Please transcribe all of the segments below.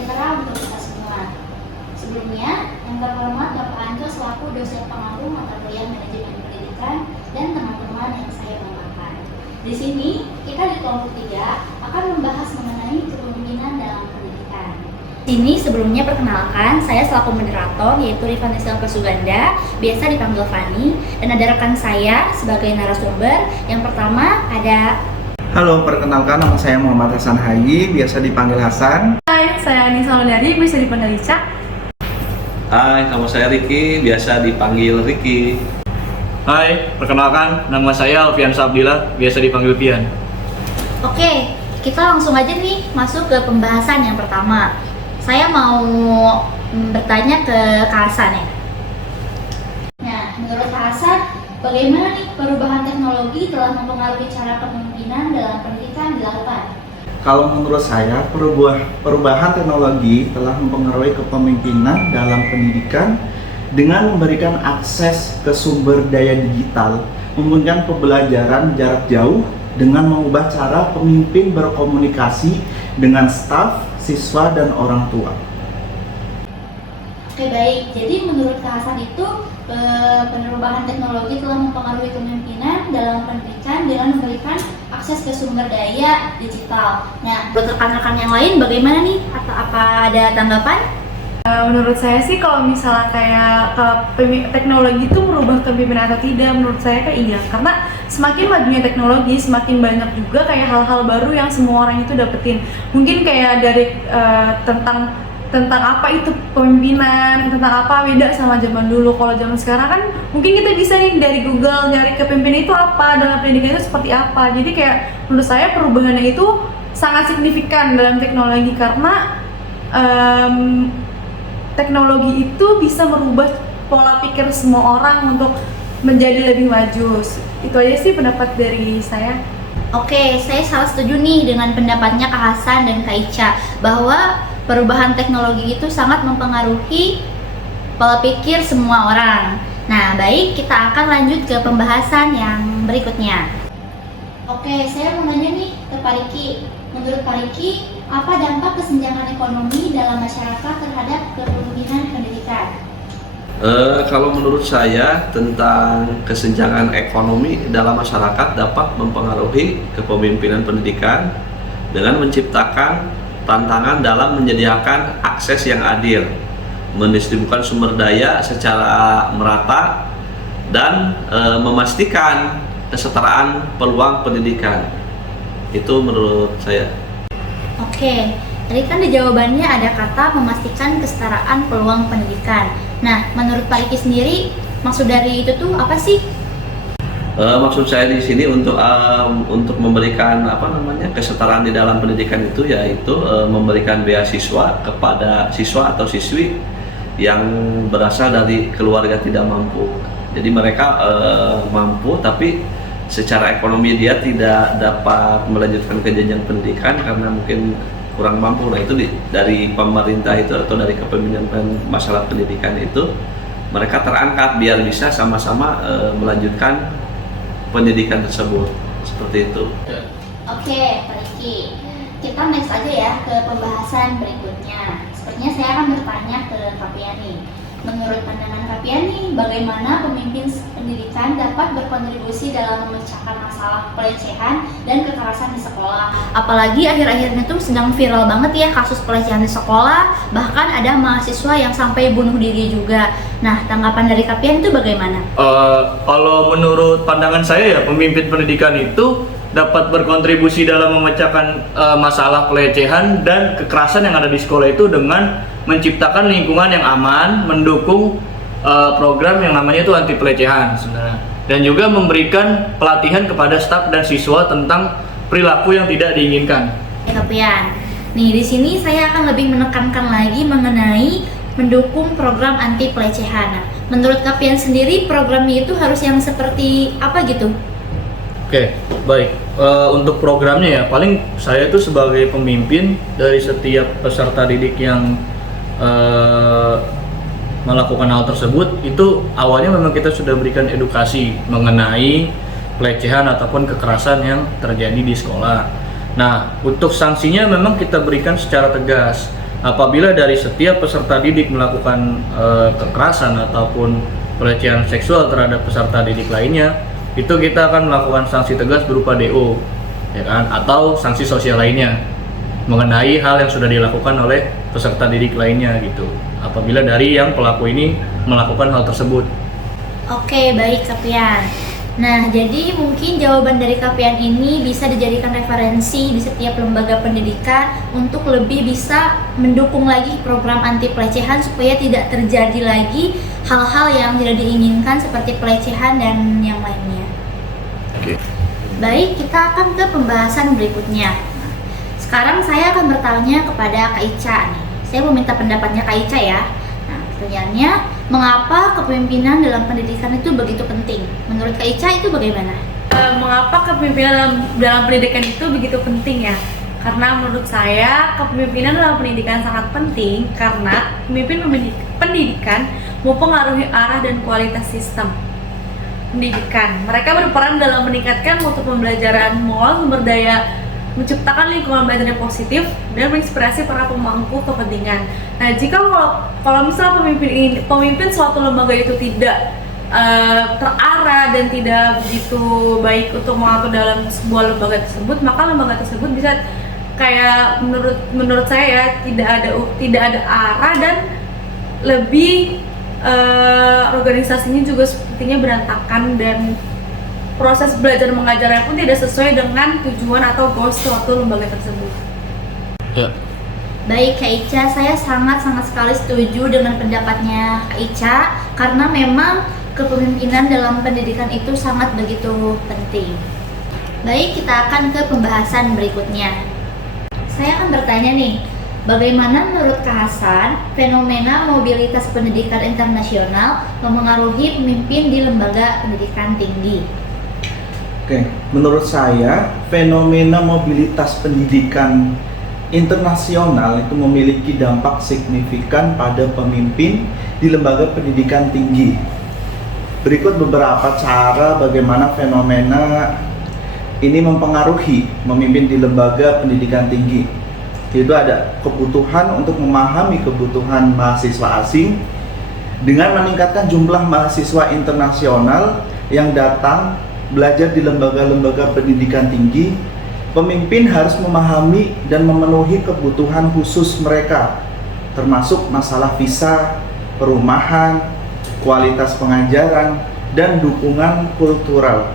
sejahtera untuk kita semua. Sebelumnya, yang terhormat Bapak Anco selaku dosen pengampu mata kuliah manajemen pendidikan dan teman-teman yang saya banggakan. Di sini, kita di kelompok 3 akan membahas mengenai kepemimpinan dalam pendidikan. Ini sebelumnya perkenalkan, saya selaku moderator yaitu Rivanisel Pesuganda, biasa dipanggil Fani, dan ada rekan saya sebagai narasumber. Yang pertama ada. Halo, perkenalkan nama saya Muhammad Hasan Hayi, biasa dipanggil Hasan. Hai, saya Anissa Lodari, bisa dipanggil Ica. Hai, nama saya Riki, biasa dipanggil Riki. Hai, perkenalkan nama saya Alfian Sabdillah, biasa dipanggil Pian. Oke, kita langsung aja nih masuk ke pembahasan yang pertama. Saya mau bertanya ke Kak Hasan ya. Nah, menurut Kak Hasan, bagaimana nih perubahan teknologi telah mempengaruhi cara kepemimpinan dalam pendidikan dilakukan? Kalau menurut saya, perubahan teknologi telah mempengaruhi kepemimpinan dalam pendidikan dengan memberikan akses ke sumber daya digital, memungkinkan pembelajaran jarak jauh dengan mengubah cara pemimpin berkomunikasi dengan staf, siswa, dan orang tua. Oke, baik. Jadi menurut Kak Hasan itu perubahan teknologi telah mempengaruhi kepemimpinan dalam pendidikan dengan memberikan akses ke sumber daya digital. Nah, buat rekan-rekan yang lain bagaimana nih? Atau apa ada tanggapan? Menurut saya sih kalau misalnya kayak teknologi itu merubah kepemimpinan atau tidak, menurut saya kayak iya. Karena semakin majunya teknologi, semakin banyak juga kayak hal-hal baru yang semua orang itu dapetin. Mungkin kayak dari tentang apa itu pemimpinan, tentang apa beda sama zaman dulu. Kalau zaman sekarang kan mungkin kita bisa nih dari Google nyari kepemimpinan itu apa, dalam pendidikan itu seperti apa. Jadi kayak menurut saya perubahannya itu sangat signifikan dalam teknologi karena teknologi itu bisa merubah pola pikir semua orang untuk menjadi lebih maju. Itu aja sih pendapat dari saya. Oke, saya sangat setuju nih dengan pendapatnya Kak Hasan dan Kak Ica bahwa perubahan teknologi itu sangat mempengaruhi pola pikir semua orang. Nah, baik, kita akan lanjut ke pembahasan yang berikutnya. Oke, saya mau nanya nih ke Pak Riki. Menurut Pak Riki, apa dampak kesenjangan ekonomi dalam masyarakat terhadap kepemimpinan pendidikan? Kalau menurut saya tentang kesenjangan ekonomi dalam masyarakat dapat mempengaruhi kepemimpinan pendidikan dengan menciptakan tantangan dalam menyediakan akses yang adil, mendistribusikan sumber daya secara merata, dan memastikan kesetaraan peluang pendidikan. Itu menurut saya. Oke, tadi kan di jawabannya ada kata memastikan kesetaraan peluang pendidikan. Nah, menurut Pak Riki sendiri, maksud dari itu tuh apa sih? Maksud saya di sini untuk memberikan kesetaraan di dalam pendidikan itu yaitu memberikan beasiswa kepada siswa atau siswi yang berasal dari keluarga tidak mampu. Jadi mereka mampu tapi secara ekonomi dia tidak dapat melanjutkan ke jenjang pendidikan karena mungkin kurang mampu. Nah, itu dari pemerintah itu atau dari kepemimpinan masalah pendidikan itu mereka terangkat biar bisa sama-sama melanjutkan pendidikan tersebut, seperti itu. Oke, Pak Riki, kita next aja ya ke pembahasan berikutnya. Sepertinya saya akan bertanya ke Kak Piani. Menurut pandangan Kak Piani, bagaimana pemimpin pendidikan dapat berkontribusi dalam memecahkan masalah pelecehan dan kekerasan di sekolah? Apalagi akhir-akhir ini tuh sedang viral banget ya kasus pelecehan di sekolah, bahkan ada mahasiswa yang sampai bunuh diri juga. Nah, tanggapan dari Kak Piani itu bagaimana? Kalau menurut pandangan saya ya, pemimpin pendidikan itu dapat berkontribusi dalam memecahkan masalah pelecehan dan kekerasan yang ada di sekolah itu dengan menciptakan lingkungan yang aman, mendukung program yang namanya itu anti pelecehan sebenarnya, dan juga memberikan pelatihan kepada staf dan siswa tentang perilaku yang tidak diinginkan. Kak Pian, nih di sini saya akan lebih menekankan lagi mengenai mendukung program anti pelecehan. Nah, menurut Kak Pian sendiri programnya itu harus yang seperti apa gitu? Oke, baik. Untuk programnya ya, paling saya itu sebagai pemimpin dari setiap peserta didik yang melakukan hal tersebut, itu awalnya memang kita sudah berikan edukasi mengenai pelecehan ataupun kekerasan yang terjadi di sekolah. Nah, untuk sanksinya memang kita berikan secara tegas. apabila dari setiap peserta didik melakukan kekerasan ataupun pelecehan seksual terhadap peserta didik lainnya, itu kita akan melakukan sanksi tegas berupa DO, ya kan, atau sanksi sosial lainnya mengenai hal yang sudah dilakukan oleh peserta didik lainnya gitu. Apabila dari yang pelaku ini melakukan hal tersebut. Oke, baik Kapian. Nah, jadi mungkin jawaban dari Kapian ini bisa dijadikan referensi di setiap lembaga pendidikan untuk lebih bisa mendukung lagi program anti pelecehan supaya tidak terjadi lagi hal-hal yang tidak diinginkan seperti pelecehan dan yang lainnya. Oke. Baik, kita akan ke pembahasan berikutnya. Sekarang saya akan bertanya kepada Kak Ica nih. Saya mau minta pendapatnya Kak Ica ya. Nah, pertanyaannya, mengapa kepemimpinan dalam pendidikan itu begitu penting? Menurut Kak Ica itu bagaimana? Mengapa kepemimpinan dalam pendidikan itu begitu penting ya? Karena menurut saya kepemimpinan dalam pendidikan sangat penting karena pemimpin pendidikan mempengaruhi arah dan kualitas sistem pendidikan. Mereka berperan dalam meningkatkan mutu pembelajaran, mengolah sumber daya, menciptakan lingkungan belajar yang positif dan menginspirasi para pemangku kepentingan. Nah, jika kalau misalnya pemimpin suatu lembaga itu tidak terarah dan tidak begitu baik untuk mengatur dalam sebuah lembaga tersebut, maka lembaga tersebut bisa kayak menurut saya ya tidak ada arah dan lebih organisasinya juga sepertinya berantakan dan proses belajar mengajarnya pun tidak sesuai dengan tujuan atau goals suatu lembaga tersebut. Ya. Baik Kak Ica, saya sangat sekali setuju dengan pendapatnya Kak Ica karena memang kepemimpinan dalam pendidikan itu sangat begitu penting. Baik, kita akan ke pembahasan berikutnya. Saya akan bertanya nih, bagaimana menurut Kak Hasan fenomena mobilitas pendidikan internasional memengaruhi pemimpin di lembaga pendidikan tinggi? Oke, menurut saya fenomena mobilitas pendidikan internasional itu memiliki dampak signifikan pada pemimpin di lembaga pendidikan tinggi. Berikut beberapa cara bagaimana fenomena ini mempengaruhi memimpin di lembaga pendidikan tinggi. Yaitu ada kebutuhan untuk memahami kebutuhan mahasiswa asing dengan meningkatkan jumlah mahasiswa internasional yang datang belajar di lembaga-lembaga pendidikan tinggi. Pemimpin harus memahami dan memenuhi kebutuhan khusus mereka, termasuk masalah visa, perumahan, kualitas pengajaran, dan dukungan kultural.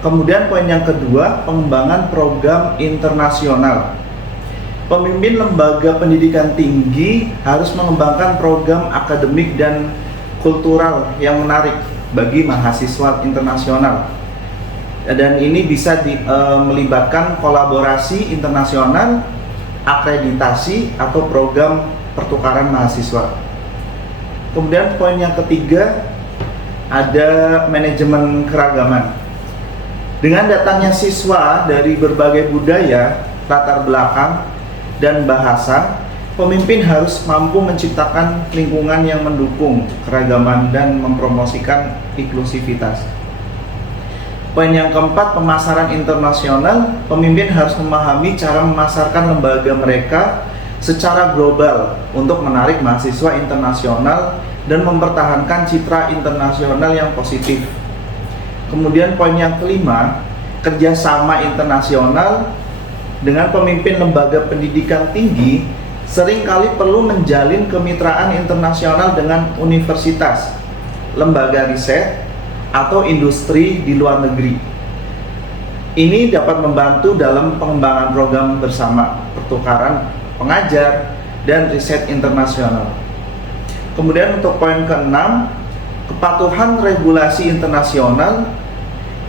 Kemudian poin yang kedua, pengembangan program internasional. Pemimpin lembaga pendidikan tinggi harus mengembangkan program akademik dan kultural yang menarik bagi mahasiswa internasional. Dan ini bisa melibatkan kolaborasi internasional, akreditasi, atau program pertukaran mahasiswa. Kemudian poin yang ketiga, ada manajemen keragaman. Dengan datangnya siswa dari berbagai budaya, latar belakang, dan bahasa, pemimpin harus mampu menciptakan lingkungan yang mendukung keragaman dan mempromosikan inklusivitas. Poin yang keempat, pemasaran internasional. Pemimpin harus memahami cara memasarkan lembaga mereka secara global untuk menarik mahasiswa internasional dan mempertahankan citra internasional yang positif. Kemudian poin yang kelima, kerjasama internasional. Dengan pemimpin lembaga pendidikan tinggi seringkali perlu menjalin kemitraan internasional dengan universitas, lembaga riset, atau industri di luar negeri. Ini dapat membantu dalam pengembangan program bersama, pertukaran pengajar, dan riset internasional. Kemudian untuk poin keenam, kepatuhan regulasi internasional.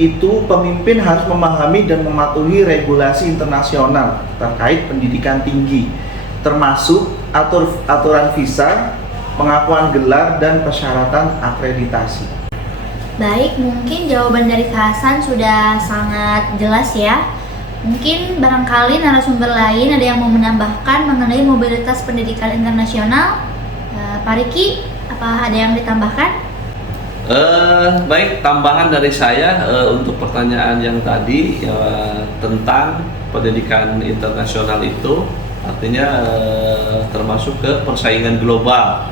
Itu pemimpin harus memahami dan mematuhi regulasi internasional terkait pendidikan tinggi, termasuk aturan visa, pengakuan gelar, dan persyaratan akreditasi. Baik, mungkin jawaban dari Kak Hasan sudah sangat jelas ya. Mungkin barangkali narasumber lain ada yang mau menambahkan mengenai mobilitas pendidikan internasional. Pak Riki, apa ada yang ditambahkan? Baik, tambahan dari saya untuk pertanyaan yang tadi ya, tentang pendidikan internasional itu artinya termasuk ke persaingan global.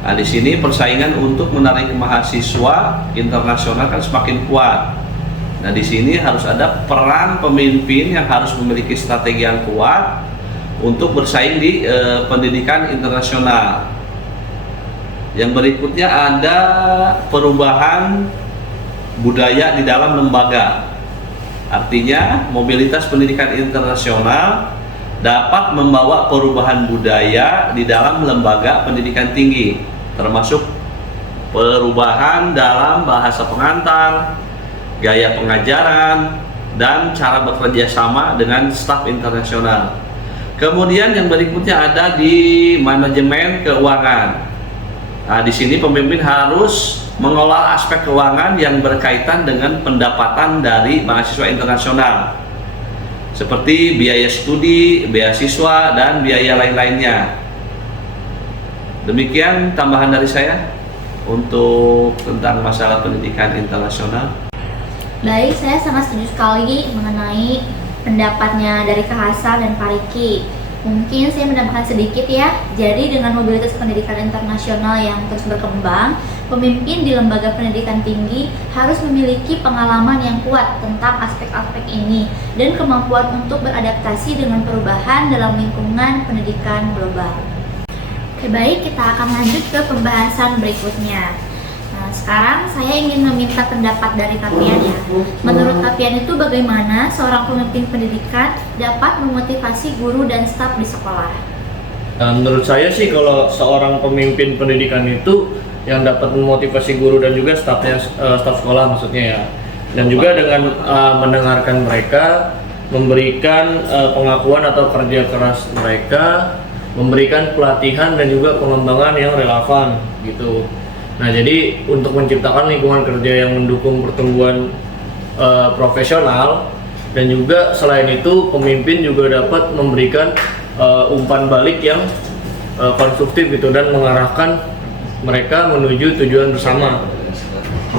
Nah, di sini persaingan untuk menarik mahasiswa internasional kan semakin kuat. Nah, di sini harus ada peran pemimpin yang harus memiliki strategi yang kuat untuk bersaing di pendidikan internasional. Yang berikutnya ada perubahan budaya di dalam lembaga. Artinya, mobilitas pendidikan internasional dapat membawa perubahan budaya di dalam lembaga pendidikan tinggi, termasuk perubahan dalam bahasa pengantar, gaya pengajaran, dan cara bekerja sama dengan staf internasional. Kemudian yang berikutnya ada di manajemen keuangan. Nah, di sini pemimpin harus mengolah aspek keuangan yang berkaitan dengan pendapatan dari mahasiswa internasional, seperti biaya studi, beasiswa, dan biaya lain-lainnya. Demikian tambahan dari saya untuk tentang masalah pendidikan internasional. Baik, saya sangat setuju sekali mengenai pendapatnya dari Kak Hasan dan Pak Riki. Mungkin saya menambahkan sedikit ya. Jadi dengan mobilitas pendidikan internasional yang terus berkembang, pemimpin di lembaga pendidikan tinggi harus memiliki pengalaman yang kuat tentang aspek-aspek ini dan kemampuan untuk beradaptasi dengan perubahan dalam lingkungan pendidikan global. Oke, baik, kita akan lanjut ke pembahasan berikutnya. Nah, sekarang saya ingin meminta pendapat dari Kak Pian ya. Menurut Kak Pian itu bagaimana seorang pemimpin pendidikan dapat memotivasi guru dan staf di sekolah? Menurut saya sih kalau seorang pemimpin pendidikan itu yang dapat memotivasi guru dan juga staf sekolah maksudnya ya, dan juga dengan mendengarkan mereka, memberikan pengakuan atau kerja keras mereka, memberikan pelatihan dan juga pengembangan yang relevan gitu. Nah, jadi untuk menciptakan lingkungan kerja yang mendukung pertumbuhan profesional, dan juga selain itu pemimpin juga dapat memberikan umpan balik yang konstruktif gitu dan mengarahkan mereka menuju tujuan bersama.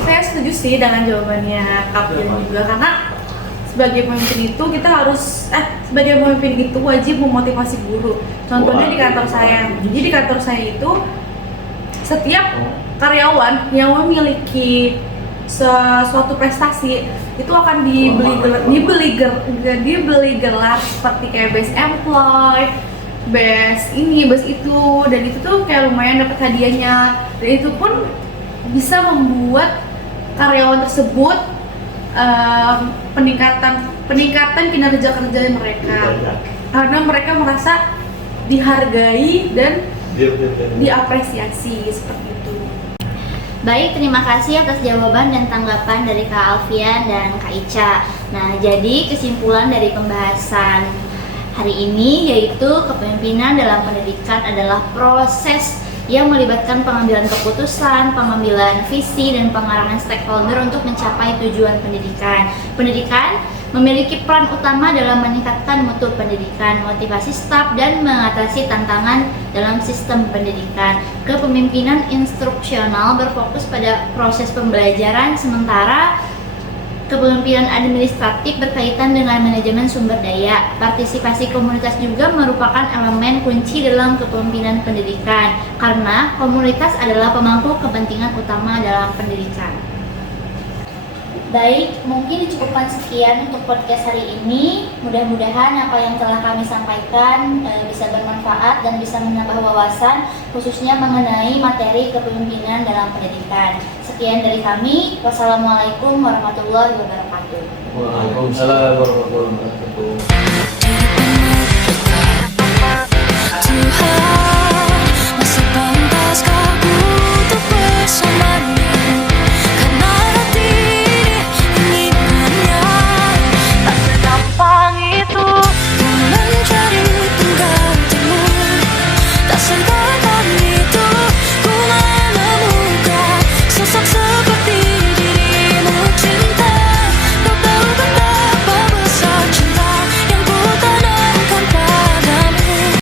Saya setuju sih dengan jawabannya Kak Pian juga, karena sebagai pemimpin itu kita harus sebagai pemimpin itu wajib memotivasi guru. Contohnya di kantor saya. Jadi di kantor saya itu setiap karyawan yang memiliki suatu prestasi itu akan dibeli gelar seperti kayak best employee, best ini, best itu, dan itu tuh kayak lumayan dapat hadiahnya, dan itu pun bisa membuat karyawan tersebut peningkatan kinerja kerja mereka, karena mereka merasa dihargai dan diapresiasi seperti itu. Baik, terima kasih atas jawaban dan tanggapan dari Kak Alfian dan Kak Ica. Nah, jadi kesimpulan dari pembahasan hari ini yaitu kepemimpinan dalam pendidikan adalah proses yang melibatkan pengambilan keputusan, pengambilan visi, dan pengarahan stakeholder untuk mencapai tujuan pendidikan. Pendidikan memiliki peran utama dalam meningkatkan mutu pendidikan, motivasi staf, dan mengatasi tantangan dalam sistem pendidikan. Kepemimpinan instruksional berfokus pada proses pembelajaran, sementara kepemimpinan administratif berkaitan dengan manajemen sumber daya. Partisipasi komunitas juga merupakan elemen kunci dalam kepemimpinan pendidikan, karena komunitas adalah pemangku kepentingan utama dalam pendidikan. Baik, mungkin dicukupkan sekian untuk podcast hari ini. Mudah-mudahan apa yang telah kami sampaikan bisa bermanfaat dan bisa menambah wawasan, khususnya mengenai materi kepemimpinan dalam pendidikan. Sekian dari kami. Wassalamualaikum warahmatullahi wabarakatuh. Waalaikumsalam warahmatullahi wabarakatuh.